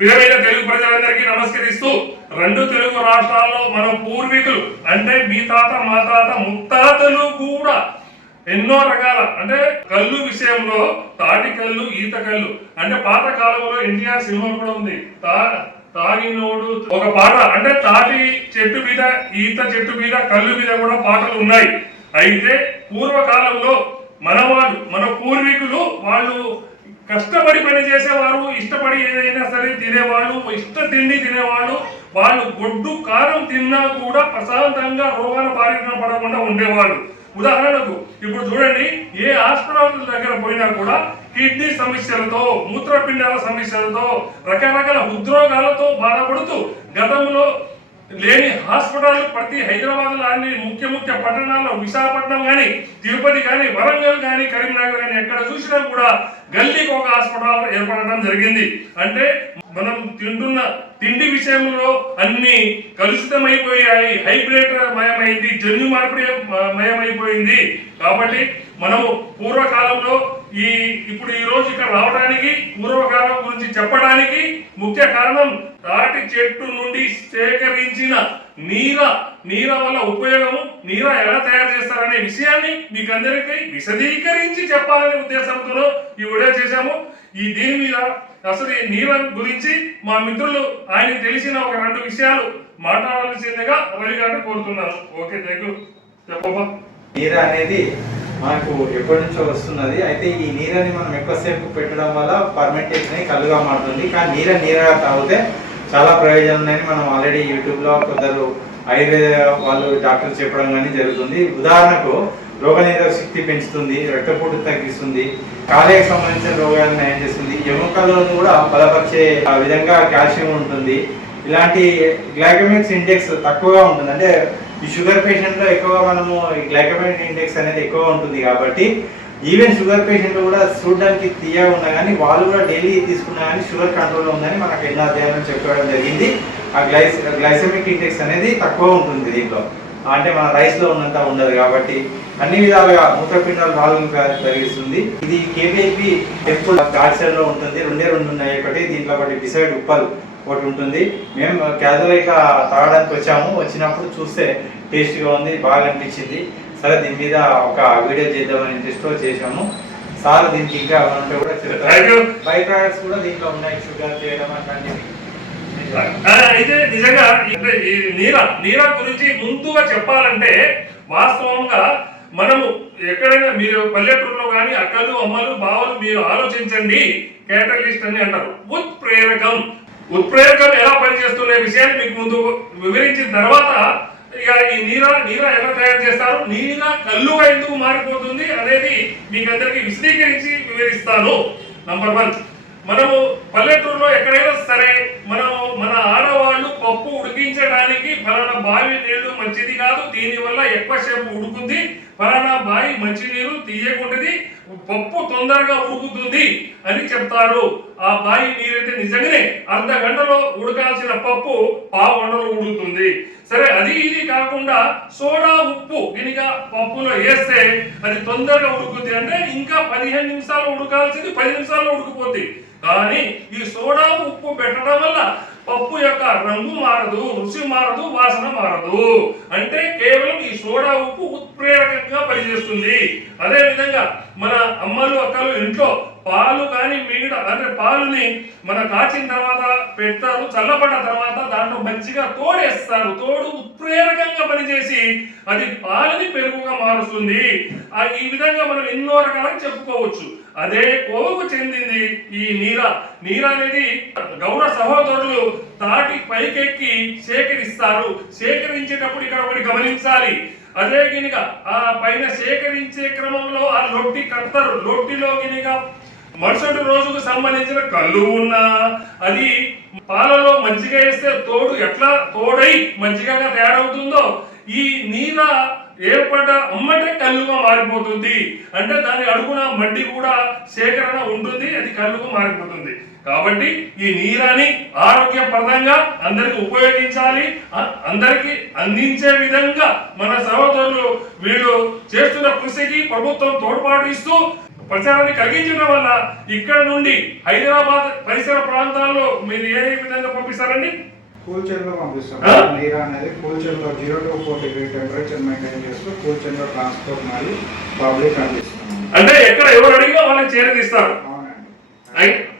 ప్రియమైన తెలుగు ప్రజలందరికీ నమస్కరిస్తూ రెండు తెలుగు రాష్ట్రాల్లో మన పూర్వీకులు అంటే మీ తాత మా తాత ముత్తాతలు కూడా ఎన్నో రకాల అంటే కళ్ళు విషయంలో తాటి కళ్ళు ఈత కళ్ళు. అంటే పాత కాలంలో ఎన్టీఆర్ సినిమా కూడా ఉంది. తా తాగినోడు ఒక పాట అంటే తాటి చెట్టు మీద ఈత చెట్టు మీద కళ్ళు మీద కూడా పాటలు ఉన్నాయి. అయితే పూర్వకాలంలో మనవాళ్ళు మన పూర్వీకులు వాళ్ళు కష్టపడి పని చేసేవారు ఇష్టపడి ఏదైనా సరే తినేవాళ్ళు ఇష్ట తిండి తినేవాళ్ళు వాళ్ళు గొడ్డు కారం తిన్నా కూడా ప్రశాంతంగా రోగాల బారిన పడకుండా ఉండేవాళ్ళు. ఉదాహరణకు ఇప్పుడు చూడండి ఏ హాస్పిటల్ దగ్గర పోయినా కూడా కిడ్నీ సమస్యలతో మూత్రపిండాల సమస్యలతో రకరకాల ఉద్రోగాలతో బాధపడుతూ గతంలో లేని హాస్పిటల్ ప్రతి హైదరాబాద్ లాంటి ముఖ్య ముఖ్య పట్టణాల్లో విశాఖపట్నం కానీ తిరుపతి కానీ వరంగల్ కానీ కరీంనగర్ కానీ ఎక్కడ చూసినా కూడా గల్లీకి ఒక హాస్పిటల్ ఏర్పడడం జరిగింది. అంటే మనం తింటున్న తిండి విషయంలో అన్ని కలుషితమైపోయాయి. హైబ్రిడ్ మయమైంది జన్యు మార్పిడి మయమైపోయింది. కాబట్టి మనము పూర్వకాలంలో ఈ ఇప్పుడు ఈ రోజు ఇక్కడ రావడానికి పూర్వకాలం గురించి చెప్పడానికి ముఖ్య కారణం తాటి చెట్టు నుండి సేకరించిన నీర నీర వల్ల ఉపయోగము నీర ఎలా తయారు చేస్తారనే విషయాన్ని మీకు అందరికీ విశదీకరించి చెప్పాలనే ఉద్దేశంతో ఈ వీడియో చేశాము. ఈ దీని మీద అసలు ఈ నీర గురించి మా మిత్రులు ఆయనకు తెలిసిన ఒక రెండు విషయాలు మాట్లాడాల్సిందిగా రవి గారిని కోరుతున్నాను. ఓకే థ్యాంక్ యూ చెప్పమ్మా. నీర అనేది మనకు ఎప్పటి నుంచో వస్తున్నది. అయితే ఈ నీరని మనం ఎక్కువసేపు పెట్టడం వల్ల పర్మెంటేషన్ అనేది కలుగా మారుతుంది. కానీ నీర నీరగా తాగితే చాలా ప్రయోజనం ఉన్నాయని మనం ఆల్రెడీ యూట్యూబ్లో కొందరు ఆయుర్వేద వాళ్ళు డాక్టర్లు చెప్పడం కానీ జరుగుతుంది. ఉదాహరణకు రోగనిరోధక శక్తి పెంచుతుంది రక్తపోటు తగ్గిస్తుంది కాలేయకు సంబంధించిన రోగాలను నయం చేస్తుంది. ఎముకలను కూడా బలపరిచే ఆ విధంగా కాల్షియం ఉంటుంది. ఇలాంటి గ్లైకమిక్స్ ఇండెక్స్ తక్కువగా ఉంటుంది. అంటే ఈ షుగర్ పేషెంట్లో ఎక్కువగా మనము ఈ గ్లైకమిక్ ఇండెక్స్ అనేది ఎక్కువ ఉంటుంది కాబట్టి ఈవెన్ షుగర్ పేషెంట్లు కూడా చూడడానికి తీయగా ఉన్నా కానీ వాళ్ళు కూడా డైలీ తీసుకున్నా కానీ షుగర్ కంట్రోల్లో ఉందని మనకు ఎన్నో అధ్యయనం చెప్పడం జరిగింది. ఆ గ్లైస్ గ్లైసమిక్ ఇండెక్స్ అనేది తక్కువ ఉంటుంది దీంట్లో. అంటే మన రైస్లో ఉన్నంత ఉండదు కాబట్టి అన్ని విధాలుగా మూత్రపిండాలు బాగా కలిగిస్తుంది ఇది కేబీఐపీ టెంపుల్లో ఉంటుంది. రెండే రెండు ఉన్నాయి. ఒకటి దీంట్లో ఒకటి డిసైడ్ ఉప్పల్. ఒకటి ఉంటుంది. మేము క్యాజువల్ ఇట్లా తాగడానికి వచ్చాము. వచ్చినప్పుడు చూస్తే టేస్ట్గా ఉంది బాగా అనిపించింది. సరే దీని మీద ఒక వీడియో చేద్దామని ఇంట్రెస్ట్తో చేసాము సార్ దీనికి ఇంకా ఉంటే కూడా. బై ప్రొడక్ట్స్ కూడా దీంట్లో ఉన్నాయి. షుగర్ చేయడం అట్లాంటివి. అయితే నిజంగా నీర నీర గురించి ముందుగా చెప్పాలంటే వాస్తవంగా మనము ఎక్కడైనా మీరు పల్లెటూరులో కానీ అక్కలు అమ్మలు బావలు మీరు ఆలోచించండి. కేటలిస్ట్ అని అంటారు. ఉత్ప్రేరకం. ఉత్ప్రేరకాలు ఎలా పనిచేస్తున్న విషయాన్ని మీకు ముందు వివరించిన తర్వాత ఇక ఈ నీర నీర ఎలా తయారు చేస్తారు? నీర కల్లుగా ఎందుకు మారిపోతుంది అనేది మీకు అందరికీ విశదీకరించి వివరిస్తాను. నంబర్ వన్ మనము పల్లెటూరులో ఎక్కడైనా సరే మనము మన ఆడవాళ్ళు పప్పు ఉడికించడానికి ఫలానా బావి నీళ్ళు మంచిది కాదు. దీనివల్ల ఎక్కువ ఎక్కువసేపు ఉడుకుంది. ఫలానా బాయి మంచినీరు తీయకుండాది పప్పు తొందరగా ఉడుకుతుంది అని చెప్తారు. ఆ బావి నీరైతే నిజంగానే అర్ధ గంటలో ఉడకాల్సిన పప్పు పావు గంటలో ఉడుకుతుంది. సరే అది ఇది కాకుండా సోడా ఉప్పు గినిక పప్పులో వేస్తే అది తొందరగా ఉడుకుద్ది అంటే ఇంకా పదిహేను నిమిషాలు ఉడకాల్సింది పది నిమిషాల్లో ఉడికిపోతుంది కానీ ఈ సోడా ఉప్పు పెట్టడం వల్ల పప్పు యొక్క రంగు మారదు రుచి మారదు వాసన మారదు. అంటే కేవలం ఈ సోడా ఉప్పు ఉత్ప్రేరకంగా పనిచేస్తుంది. అదే విధంగా మన అమ్మలు అక్కలు ఇంట్లో పాలు కానీ మిగతా అంటే పాలుని మన కాచిన తర్వాత పెడతారు చల్లబడ్డ తర్వాత దాంట్లో మంచిగా తోడేస్తారు. తోడు ఉత్ప్రేరకంగా పనిచేసి అది పాలని పెరుగుగా మారుస్తుంది. ఈ విధంగా మనం ఎన్నో రకాలుగా చెప్పుకోవచ్చు. అదే కోవకు చెందింది ఈ నీర. నీర అనేది గౌర సహోదరులు తాటి పైకెక్కి సేకరిస్తారు. సేకరించేటప్పుడు ఇక్కడ ఒకటి గమనించాలి. అదే గినిగా ఆ పైన సేకరించే క్రమంలో ఆ లొట్టి కడతారు. లొట్టిలో గినిగా మరుసటి రోజుకు సంబంధించిన కళ్ళు ఉన్నా అది పాలలో మజ్జిగ వేస్తే తోడు ఎట్లా తోడై మజ్జిగగా తయారవుతుందో ఈ నీర ఏర్పడ్డ అమ్మటే కళ్ళుగా మారిపోతుంది. అంటే దాని అడుగున మడ్డి కూడా సేకరణ ఉంటుంది అది కళ్ళుగా మారిపోతుంది. కాబట్టి ఈ నీరాని ఆరోగ్యప్రదంగా అందరికి ఉపయోగించాలి. అందరికి అందించే విధంగా మన సహోదరులు వీళ్ళు చేస్తున్న కృషికి ప్రభుత్వం తోడ్పాటు ఇస్తూ ప్రచారాన్ని కలిగించడం వల్ల ఇక్కడ నుండి హైదరాబాద్ పరిసర ప్రాంతాల్లో మీరు ఏ విధంగా పంపిస్తారండి? కూల్లో పంపిస్తాం? నీరు అనేది కూల్లో zero to four degree temperature maintain చేస్తూ కూల్లో ట్రాన్స్పోర్ట్ మరియు పబ్లిక్ అందిస్తున్నాం. అంటే ఎక్కడ ఎవరు అడిగినా వాళ్ళకి చేరదీస్తారు.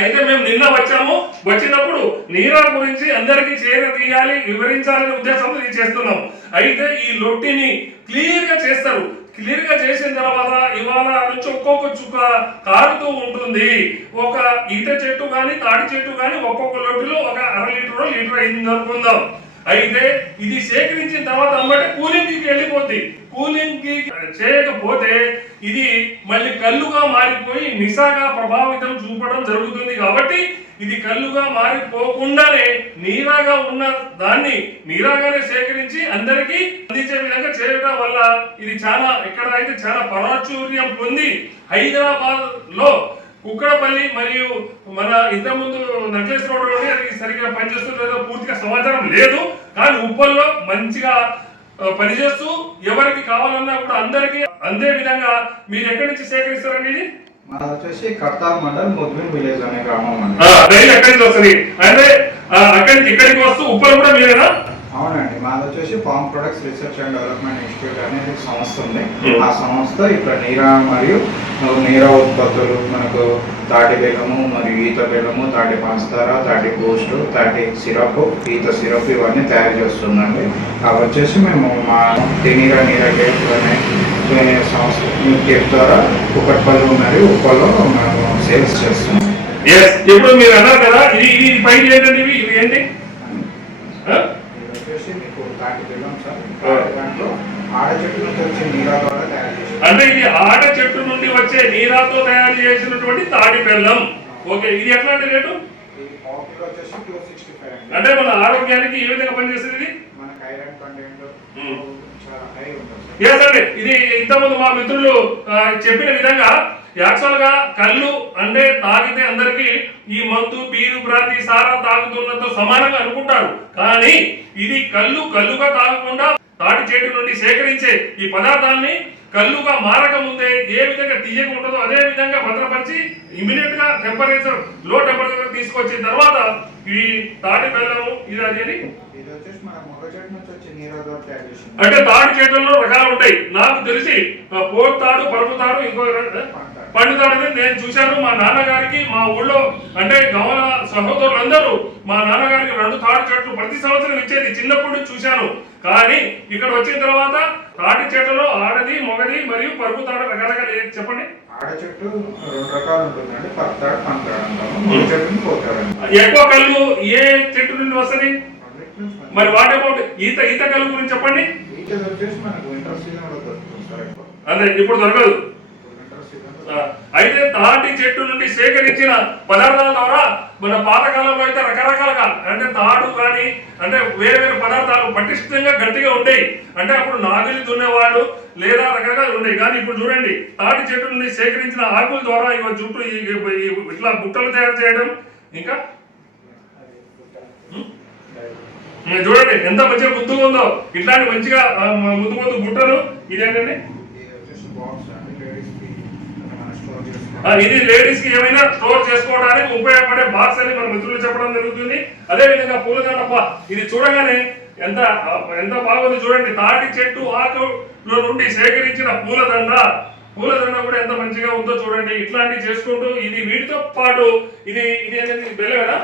అయితే మేము నిన్న వచ్చాము. వచ్చినప్పుడు నీరా గురించి అందరికీ చేరదీయాలి వివరించాలనే ఉద్దేశంతో ఇది చేస్తున్నాం అయితే ఈ లొట్టిని క్లియర్గా చేస్తారు. క్లియర్గా చేసిన తర్వాత ఇవాళ నుంచి ఒక్కొక్క చుక్క కారుతూ ఉంటుంది. ఒక ఈత చెట్టు కానీ తాటి చెట్టు కానీ ఒక్కొక్క లొట్టిలో ఒక అర లీటర్ లీటర్ అయింది అనుకుందాం. అయితే ఇది సేకరించిన తర్వాత అమ్మటే కూలింగ్కి వెళ్ళిపోద్ది. కూలింగ్కి చేయకపోతే ఇది మళ్ళీ కళ్ళుగా మారిపోయి నిశాగా ప్రభావితం చూపడం జరుగుతుంది కాబట్టి ఇది కళ్ళుగా మారిపోకుండానే నీరాగా ఉన్న దాన్ని నీరాగానే సేకరించి అందరికీ అందించే విధంగా చేయడం వల్ల ఇది చాలా ఇక్కడ అయితే చాలా ప్రాచుర్యం పొంది హైదరాబాద్లో కుక్కడపల్లి మరియు మన ఇంతకుముందు నక్లెస్ రోడ్ అది సరిగ్గా పనిచేస్తుందో పూర్తిగా సమాచారం లేదు. కానీ ఉప్పల్లో మంచిగా పనిచేస్తూ ఎవరికి కావాలన్నా కూడా అందరికీ అందే విధంగా మీరు ఎక్కడి నుంచి సేకరిస్తారండి ఇది? మాది వచ్చేసి కర్తాల్ మండల్ ముద్బిన్ విలేజ్ అనే గ్రామం అండి. ఆ, రైలు ఎక్కడి నుంచి వస్తుంది? అంటే అక్కడి నుంచి ఇక్కడికి వస్తూ ఉప్పలు కూడా మీరేనా? అవునండి. మాది వచ్చేసి farm products research and development institute అనేది సంస్థ ఉంది. ఆ సంస్థ ఇక్కడ నీరా మరియు నీరా ఉత్పత్తులు మనకు తాటి బెల్లము మరియు ఈత బెల్లము తాటి పంచదార తాటి బూస్ట్ తాటి సిరప్ ఈత సిరప్ ఇవన్నీ తయారు చేస్తుందండి. అవి వచ్చేసి మేము మా తినీరా నీరా కేక్ అనే సంస్థ కేక్ ద్వారా కుక్కట్పల్లి మరియు ఉప్పల్లో మేము సేల్స్ చేస్తున్నాం. ఎస్ ఇప్పుడు మీరు అన్నారు కదా ఇది ఇది పైన ఏంటండి ఇవి? ఇవి ఏంటి ఆ? ఇది వచ్చేసి మీకు తాటి బెల్లం సార్ ఆ. దాంట్లో ఆడ చెట్టు నుంచి వచ్చే నీరా ద్వారా తయారు చేస్తాం అంటే ఇది ఆట చెట్టు నుండి వచ్చే నీరాతో తయారు చేసినటువంటి తాడి బెల్లం. ఓకే ఇది ఎట్లాంటి రేటు? అంటే మన ఆరోగ్యానికి ఏ విధంగా పనిచేస్తుంది ఇది? ఇంతకుముందు మా మిత్రులు చెప్పిన విధంగా యాక్చువల్గా కళ్ళు అంటే తాగితే అందరికి ఈ మందు బీరు బ్రాంతి సారా తాగుతున్నతో సమానంగా అనుకుంటారు. కానీ ఇది కళ్ళు కళ్ళుగా తాగకుండా తాటి చెట్టు నుండి సేకరించే ఈ పదార్థాన్ని కళ్ళుగా మారక ముందే ఏ విధంగా తీయగా ఉంటుందో అదే విధంగా భద్రపరిచి ఇమీడియట్గా టెంపరేచర్లో టెంపరేచర్ తీసుకొచ్చిన తర్వాత ఈ తాటి బెల్లము ఇది చేసింది. అంటే తాడి చెట్లలో రకాలు ఉంటాయి. నాకు తెలిసి పోర్ తాడు పరుపు తాడు ఇంకో పండు తాడు అనేది నేను చూశాను. మా నాన్నగారికి మా ఊళ్ళో అంటే గమన సహోదరులందరూ మా నాన్నగారికి రెండు తాడి చెట్లు ప్రతి సంవత్సరం ఇచ్చేది చిన్నప్పటి నుంచి చూశాను. కానీ ఇక్కడ వచ్చిన తర్వాత తాటి చెట్లలో ఆడది మొగది మరియు పరుపు తాడు రకరకాల చెప్పండి. చెట్టు అంటాము. ఎక్కువ కళ్ళు ఏ చెట్టు నుండి వస్తుంది మరి వాట్ అబౌట్ ఈత ఈత కళ్ళు గురించి చెప్పండి. అదే ఇప్పుడు దొరకదు. అయితే తాటి చెట్టు నుండి సేకరించిన పదార్థాల ద్వారా మన పాతకాలంలో అయితే రకరకాలుగా అంటే తాడు కానీ అంటే వేరే వేరే పదార్థాలు పటిష్టంగా గట్టిగా ఉండేవి అంటే అప్పుడు నాగులు దున్నేవాళ్ళు లేదా రకరకాలు ఉండేవి కానీ ఇప్పుడు చూడండి తాటి చెట్టు నుండి సేకరించిన ఆకుల ద్వారా ఇవ జుట్టు ఇట్లా బుట్టలు తయారు చేయడం ఇంకా? చూడండి ఎంత మంచిగా ముద్దుగా ఉందో. ఇట్లాంటి మంచిగా ముద్దు ముద్దు బుట్టలు ఇదేంటండి ఇది వచ్చేసి బాక్స్ అండి లేడీస్కి మనం స్టోర్ ఆ, చేసుకోవాలి ఇది లేడీస్కి ఏమైనా స్టోర్ చేసుకోవడానికి ఉపయోగపడే బాక్స్ అని మన మిత్రులు చెప్పడం జరుగుతుంది. అదే విధంగా పూలదండప్ప ఇది చూడగానే ఎంత ఎంత బాగుంది చూడండి. తాటి చెట్టు ఆకులో నుండి సేకరించిన పూలదండ. పూలదండ కూడా ఎంత మంచిగా ఉందో చూడండి. ఇట్లాంటివి చేసుకుంటూ ఇది వీటితో పాటు ఇది ఇది ఏంటంటే ఇది బెల్లమేనా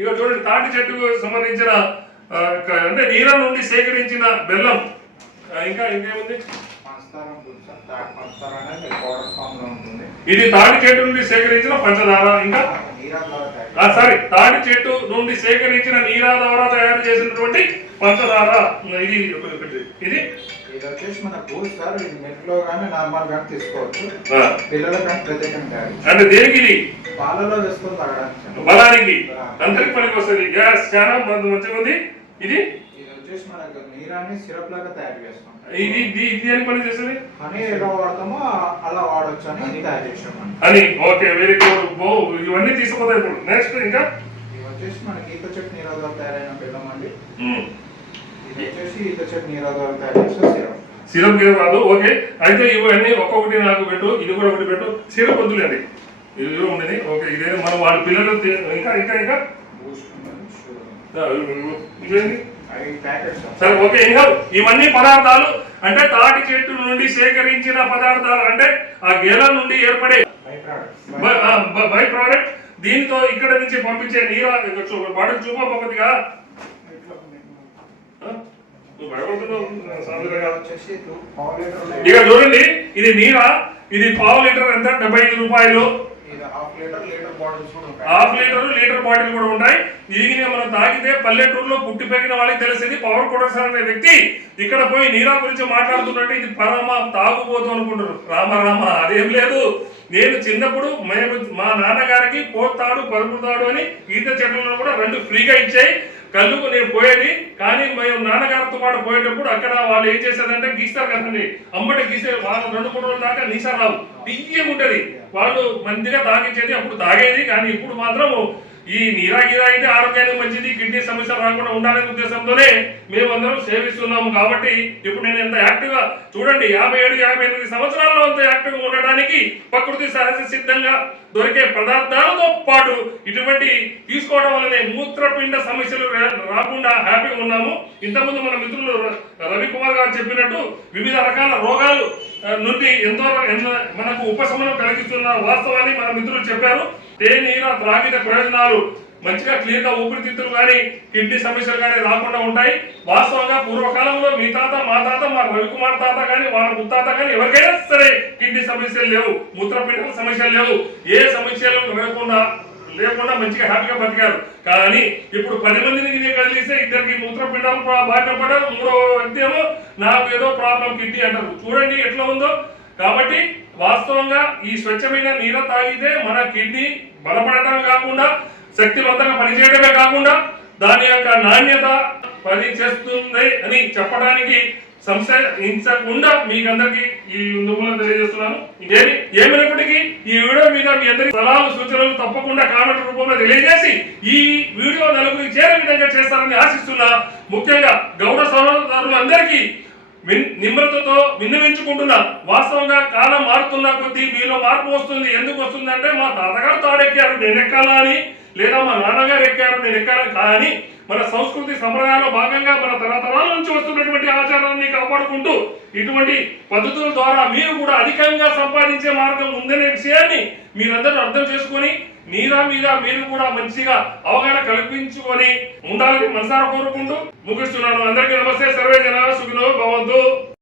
ఇక చూడండి తాటి చెట్టుకు సంబంధించిన అంటే నీర నుండి సేకరించిన బెల్లం. ఇంకా ఇంకేముంది? పంచదార పంచదార అనేది పౌడర్ ఫామ్లో ఉంటుంది. ఇది తాటి చెట్టు నుండి సేకరించిన పంచదార ఇంకా? సారీ తాటి చెట్టు నుండి సేకరించిన నీరా ద్వారా తయారు చేసినటువంటి పంచదార. ఇది. ఇది ఇది? వచ్చేసి మన సార్ ఇది మిల్క్లో కానీ నార్మల్ కానీ తీసుకోవచ్చు. ఆ, పిల్లల కానీ ప్రత్యేకంగా అంటే దేనికి ఇది? పాలలో వేసుకొని తాగడానికి. బలానికి. అందరికి పనికి వస్తుంది. గ్యాస్ చాలా మంచి- మంచిగా ఉంది. ఇది? వచ్చేసి మనకు నీరాన్ని సిరప్ లాగా తయారు చేస్తాం ఇది ఇది అని పని చేస్తుంది హనీ ఎలా వాడతామో అలా వాడొచ్చు అని తయారు చేసాం అని. Okay very good. బో ఇవన్నీ తీసుకుపోతాయి ఇప్పుడు. నెక్స్ట్ ఇంకా? ఇది వచ్చేసి మనకి ఈత చెట్టు నీరా ద్వారా తయారైన బెల్లం అండి. ఇది వచ్చేసి ఈత చెట్టు నీరా ద్వారా తయారు చేసిన సిరప్. సిరప్ గిరప్ రాదు ఓకే. అయితే ఇవన్నీ ఒక్కొక్కటి నాకు పెట్టు ఇది కూడా ఒకటి పెట్టు. సిరప్ వద్దులేండి ఇది కూడా ఉండేది. ఓకే ఇదే మనం వాళ్ళ పిల్లలు ఇంకా ఇంకా ఇంకా? ఇదేంటి సరే ఓకే ఇంకా ఇవన్నీ పదార్థాలు అంటే తాటి చెట్టు నుండి సేకరించిన పదార్థాలు అంటే ఆ గేల నుండి ఏర్పడే బై బై ప్రోడక్ట్ దీంతో ఇక్కడ నుంచి పంపించే నీరు బాటిల్ చూప కొద్దిగా ఇక చూడండి ఇది నీరా? ఇది పావు లీటర్ ఎంత? డెబ్బై ఐదు రూపాయలు. హాఫ్ లీటర్ లీటర్ బాటిల్ కూడా ఉంటాయి. ఇది మనం తాగితే పల్లెటూరులో పుట్టి పెరిగిన వాళ్ళకి తెలిసింది పవర్ కొడర్స్ అనే వ్యక్తి ఇక్కడ పోయి నీరా గురించి మాట్లాడుతున్నట్టు ఇది పరమ తాగుబోతు అనుకుంటారు. రామ రామ అదేం లేదు. నేను చిన్నప్పుడు మేము మా నాన్నగారికి పోతాడు పరుపుతాడు అని ఈత చెట్లను కూడా రెండు ఫ్రీగా ఇచ్చాయి. కళ్ళుకు నేను పోయేది కానీ మేము నాన్నగారితో పాటు పోయేటప్పుడు అక్కడ వాళ్ళు ఏం చేశారంటే గీస్తారు కదండి అమ్మటి గీసే వాళ్ళు రెండు మూడు రోజుల దాకా నీసారావు బియ్యం ఉంటది. వాళ్ళు మందిగా తాగించేది అప్పుడు తాగేది కానీ ఇప్పుడు మాత్రం ఈ నీరా గీరా అయితే ఆరోగ్యానికి మంచిది కిడ్నీ సమస్య రాకుండా ఉండాలనే ఉద్దేశంతోనే మేమందరం సేవిస్తున్నాము కాబట్టి ఇప్పుడు నేను ఎంత యాక్టివ్గా చూడండి యాభై ఏడు యాభై ఎనిమిది సంవత్సరాల్లో అంత యాక్టివ్గా ఉండడానికి ప్రకృతి సహజ సిద్ధంగా దొరికే పదార్థాలతో పాటు ఇటువంటి తీసుకోవడం వల్లనే మూత్రపిండ సమస్యలు రాకుండా హ్యాపీగా ఉన్నాము. ఇంతకుముందు మన మిత్రులు ర- రవికుమార్ గారు చెప్పినట్టు వివిధ రకాల రోగాలు నుండి ఎంతో మనకు ఉపశమనం కలిగిస్తున్న వాస్తవాన్ని మన మిత్రులు చెప్పారు. తేనీర ద్రావిడ ప్రయోజనాలు మంచిగా క్లియర్గా ఊపిరితిత్తులు కానీ కిడ్నీ సమస్యలు కానీ రాకుండా ఉంటాయి? వాస్తవంగా పూర్వకాలంలో మీ తాత మా తాత మా రవికుమార్ తాత కానీ వాళ్ళ ముత్తాత కానీ ఎవరికైనా సరే కిడ్నీ సమస్యలు లేవు మూత్రపిండాల సమస్యలు లేవు. ఏ సమస్యలు లేకుండా లేకుండా మంచిగా హ్యాపీగా బతికారు. కానీ ఇప్పుడు పది మందిని నేను కదిలిస్తే ఇద్దరికి మూత్రపిండాలు ప్రా- మూడో వ్యక్తి ఏమో నాకు ఏదో ప్రాబ్లం కిడ్నీ అంటారు. చూడండి ఎట్లా ఉందో. కాబట్టి వాస్తవంగా ఈ స్వచ్ఛమైన నీళ్ళ తాగితే మన కిడ్నీ బలపడటం కాకుండా శక్తివంతంగా పనిచేయడమే కాకుండా దాని యొక్క నాణ్యత పనిచేస్తుంది అని చెప్పడానికి సంశయించకుండా మీకు అందరికి ఈ దుమ్ములో తెలియజేస్తున్నాను. ఏమి ఏమైనప్పటికీ ఈ వీడియో మీద మీ అందరి సలహాలు సూచనలు తప్పకుండా కామెంట్ రూపంలో తెలియజేసి ఈ వీడియో నలుగురికి చేరే విధంగా చేస్తారని ఆశిస్తున్నా. ముఖ్యంగా గౌడ సహోదరులందరికీ నిమ్రతతో విన్నవించుకుంటున్నా. వాస్తవంగా కాలం మారుతున్న కొద్దీ మీలో మార్పు వస్తుంది. ఎందుకు వస్తుంది అంటే మా తాతగారు తాడెక్కారు. నేను ఎక్కాలా అని లేదా మా నాన్నగారు ఎక్కారు నేను ఎక్కాను కానీ మన సంస్కృతి సంప్రదాయంలో భాగంగా మన తరతరాల నుంచి వస్తున్నటువంటి ఆచారాన్ని కాపాడుకుంటూ ఇటువంటి పద్ధతుల ద్వారా మీరు కూడా అధికంగా సంపాదించే మార్గం ఉందనే విషయాన్ని మీరందరూ అర్థం చేసుకొని మీరా మీద మీరు కూడా మంచిగా అవగాహన కల్పించుకొని ఉండాలని మనసారా కోరుకుంటూ ముగిస్తున్నాను అందరికీ నమస్తే. సర్వే జన సుఖినో భవంతు.